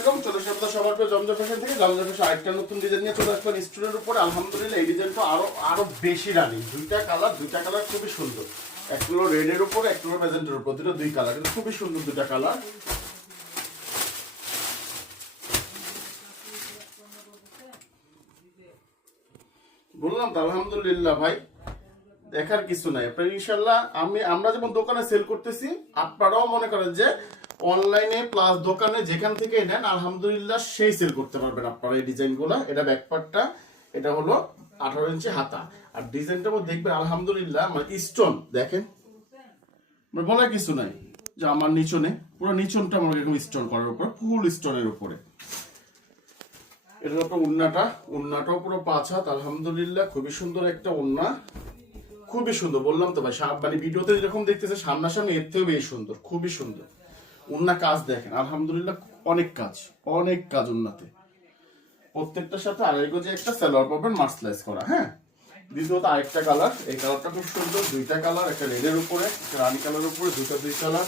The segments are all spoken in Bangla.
আলাইকুম। চলে এসেছে সবার প্রিয় জমজম ফ্যাশন থেকে। জমজম ফ্যাশন আরেকটা নতুন ডিজাইন নিয়ে চলে আসলাম স্টোনের উপরে। আলহামদুলিল্লাহ এই ডিজাইনটা আরো বেশি রানিং। দুইটা কালার খুবই সুন্দর। একটা হলো রেডের উপরে, একটা হলো ম্যাজেন্টার উপর, দুটো দুই কালার কিন্তু খুবই সুন্দর দুইটা কালার। বললাম তো আলহামদুলিল্লাহ ভাই, দেখার কিছু নাই। আপনার ইনশাল্লাহ আমরা যেমন দোকানে সেল করতেছি, আপনারাও মনে করেন যে অনলাইনে প্লাস দোকানে যেখান থেকে নেন আলহামদুলিল্লাহ সেই সেল করতে পারবেন আপনারা এই ডিজাইনগুলো। এটা ব্যাকপার্টটা, এটা হলো 18 ইঞ্চি হাতা। আর ডিজাইনটা মধ্যে দেখবেন আলহামদুলিল্লাহ মানে স্টোন দেখেন, বলার কিছু নাই যে আমার নিচনে পুরো নিচনটা মনে এরকম স্টোন করার উপর, ফুল স্টোনের উপরে। এটা আপনার উন্নাটাও পুরো 5 হাত। আলহামদুলিল্লাহ খুবই সুন্দর একটা উন্না, খুবই সুন্দর। বললাম তো ভাই, মানে ভিডিওতে যেরকম দেখতেছে সামনাসামনি এর থেকেও বেশি সুন্দর, খুবই সুন্দর। উন্না কাজ দেখেন আলহামদুলিল্লাহ, অনেক কাজ উন্নাতে। প্রত্যেকটার সাথে আড়াই গজে একটা সালোয়ার পাবেন মার্সলাইজ করা। হ্যাঁ, দ্বিতীয়ত আরেকটা কালার, এই কালারটা খুব সুন্দর। দুইটা কালার, একটা রেডের উপরে, একটা রানি কালার উপরে, দুই কালার।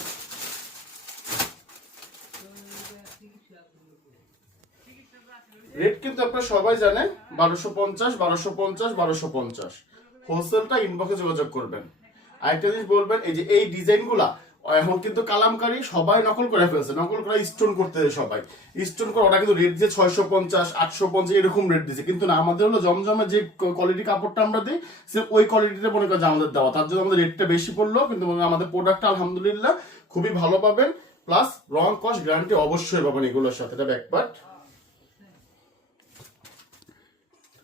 রেট কিন্তু আপনারা সবাই জানেন 1250। হোলসেলটা ইনবক্সে যোগাযোগ করবেন। আরেকটা জিনিস বলবেন, এই যে এই ডিজাইনগুলা এখন কিন্তু কালামকারী সবাই নকল করে ফেলছে, নকল করে স্টোন করতে সবাই স্টোন করে। ওরা কিন্তু রেট দিয়ে 650, 850 এরকম রেট দিচ্ছে, কিন্তু না, আমাদের হলো জমজমে যে কোয়ালিটি কাপড়টা আমরা দিই সে ওই কোয়ালিটিতে মনে করেন আমাদের দেওয়া, তার জন্য আমাদের রেটটা বেশি পড়লো, কিন্তু আমাদের প্রোডাক্টটা আলহামদুলিল্লাহ খুবই ভালো পাবেন। প্লাস রং কস্ট গ্যারান্টি অবশ্যই পাবেন এগুলোর সাথে। এটা ব্যাকপার্ট,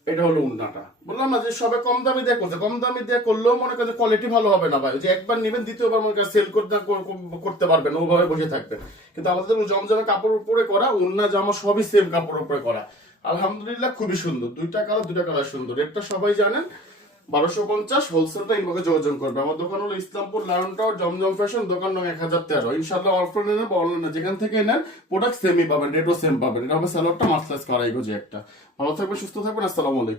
এটা হলো উন্নাটা। বললাম না যে সবে কম দামি দিয়ে করছে, কম দামি দিয়ে করলেও মনে করেন কোয়ালিটি ভালো হবে না ভাই। যে একবার নেবেন দ্বিতীয়বার মনে করেন সেল করতে পারবেন, ওভাবে বসে থাকবেন। কিন্তু আমাদের জমজমে কাপড় উপরে করা, উন্না জামা সবই সেম কাপড় উপরে করা। আলহামদুলিল্লাহ খুবই সুন্দর। দুইটা কালার সুন্দর। রেটটা সবাই জানেন 1250। হোলসেলটা ইনবক্সে যোগাযোগ করবে। আমার দোকান হলো ইসলামপুর লায়ন টাওয়ার, জমজম ফ্যাশন, দোকান নং 1013। ইনশাআল্লাহ অফলাইনে নেন বা অনলাইনে যেখান থেকে নেন প্রোডাক্ট সেমই পাবেন, রেটও সেম পাবেন। এটা হবে সালোয়ারটা মার্সলাইজ করা এই গজে একটা। ভালো থাকবেন, সুস্থ থাকবেন। আসসালামু আলাইকুম।